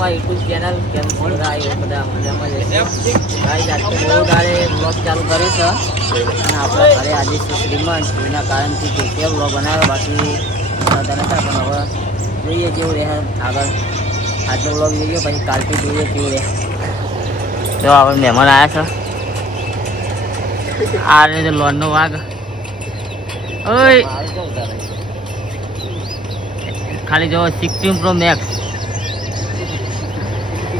મારી YouTube channel કેમ બધા બધા મજામાં જશે ગાઈસ આજથી બહુ દાડે બ્લોગ ચાલુ કર્યું છે અને આપણા ઘરે આજે છે શ્રીમંત એના કારણથી જે બ્લોગ બનાવ્યો બાકી બનાવતા નતા પણ હવે જોઈએ કેવું રહે આગળ આજનો બ્લોગ જોઈએ પછી કાલથી જોઈએ કેવું રહે જો આપણે મહેમાન આવ્યા છે આ રીતે લોનનો વાઘ ઓય ખાલી જો 16 Pro Max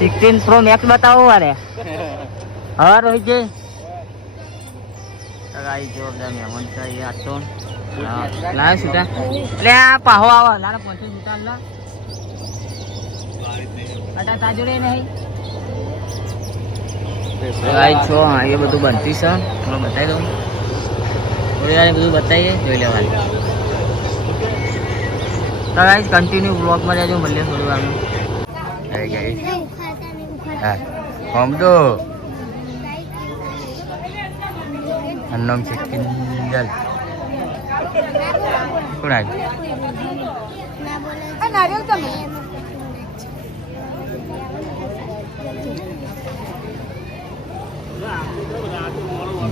16 Pro Max બતાવો વારે હા રોહિતજી ગાઈ જો બધા મહેમાન છે આ તો લાવ સુટા એટલે આ પાહો આવો લાના 500 સુટા લા અટા તાજુડે નહીં ગાઈ છો એ બધું બનતી છે તમને બતાવી દઉં થોડી વાર બધું બતાવીએ જોઈ લેવાનું તો ગાઈસ કન્ટિન્યુ બ્લોગમાં રહેજો મળીએ થોડી વારમાં હા કોમડો અન્નમ છે કિંજલ કોણ આવ્યું નારિયેલ તમે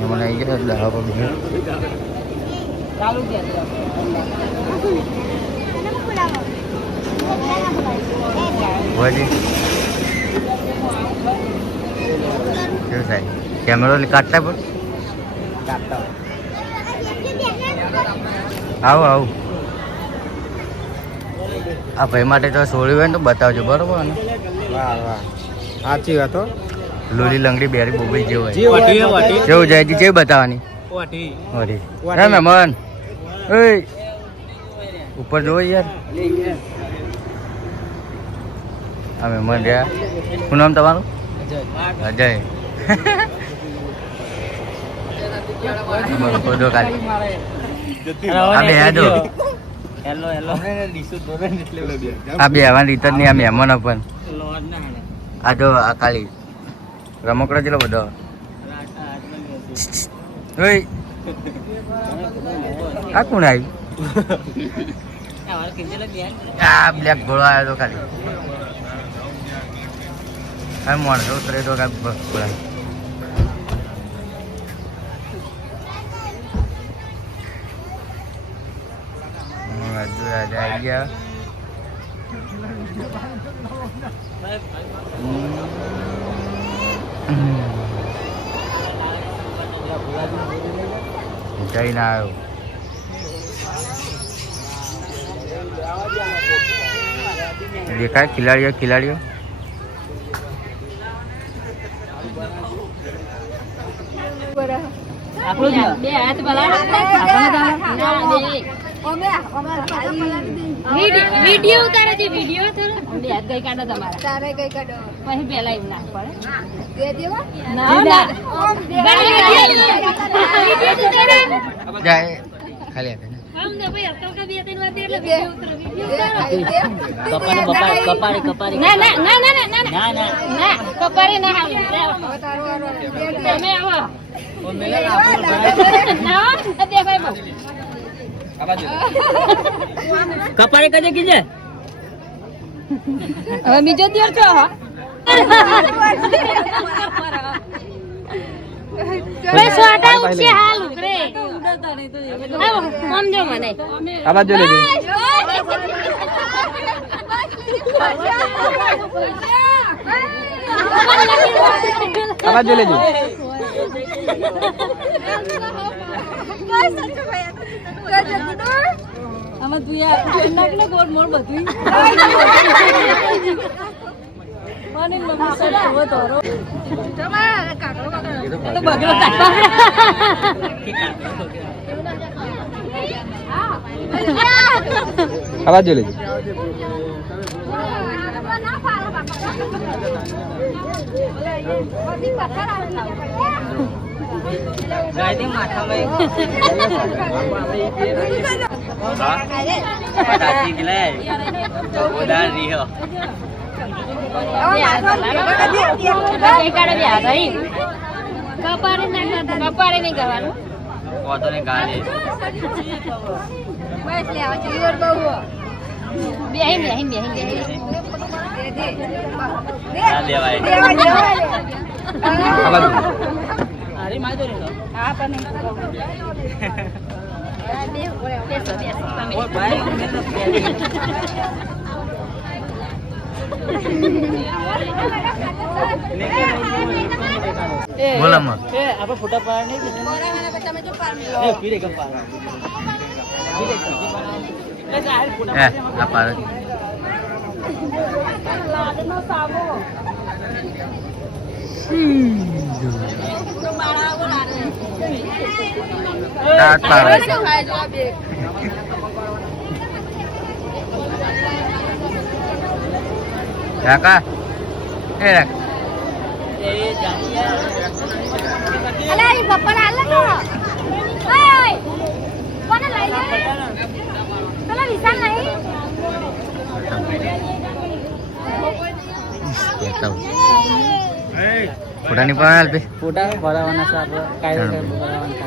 મને આવી ગયા દવા પર ચાલુ કે વળી કેવું થાય કેમેરો કાઢતા પણ કાઢતા આવો આવું આ ભાઈ માટે તો છોડ્યું હોય ને તો બતાવજો બરોબર ને વાહ વાહ સાચી વાત હો લોલી લંગડી બેરી બોબઈ જેવું કેવું જાય કેવું બતાવવાની ના મહેમાન ઓય ઉપર જોવો યાર આ મહેમાન રહ્યા શું નામ તમારું અજય આ બે આવવાની રીત જ નહીં આ મહેમાન પણ આ જો આ કાલી રમકડો ચેલો બધો આ કોણ આવ્યું આ બ્લેક ઘોડો આવ્યો તો ખાલી માણસો ઉતરે તો કાંઈ આવી ગયા જઈને આવ્યો દેખાય ખિલાડીઓ બે હાથ વિડિયો ઉતારે છે વિડિયો બે હાથ ગઈ કાઢો તમારા તારે ગઈ કાઢો પછી પેલા એવું ના પડે દે દેવા ના જાય ખાલી આપે ને હમ ને ભાઈ અકલ કા બે ત્રણ વાર એટલે વિડિયો ઉતારે કપારી ના કપારી ના તમે આવો કપારી કજે કીજે હવે બીજો દિવસ છો બસ વાટા ઉઠશે હાલ ઉકરે આમ જો મને આવા જો લેજો આવા જો લેજો આમાં તું યાર નાખને ગોળ મોળ બધું મને મમ્મી સડવો તોરો તમારા કાઢો તો બગડો આવા જો લેજો ગાડી માથામાં સાચી ગલે ઉડાન રીહો કપારે નહીં કરવાનું વાતો ને ગાડી બસ લે આવા ચીવર બહુ બેહીન ના દેવાય. આ બાજુ. બોલો માં. આપણે ફોટા પાડ નહીં આ પાડ. દાંત પાડે. કાકા એ રાખ. અલા એ પપ્પાને આલે તો ઓય કોને લઈ લે પેલા વિશાલ નહીં ફોટા ની પાડ બે. ફોટા ભરાવાના છે આપણે કાયદેસર ભરાવાના.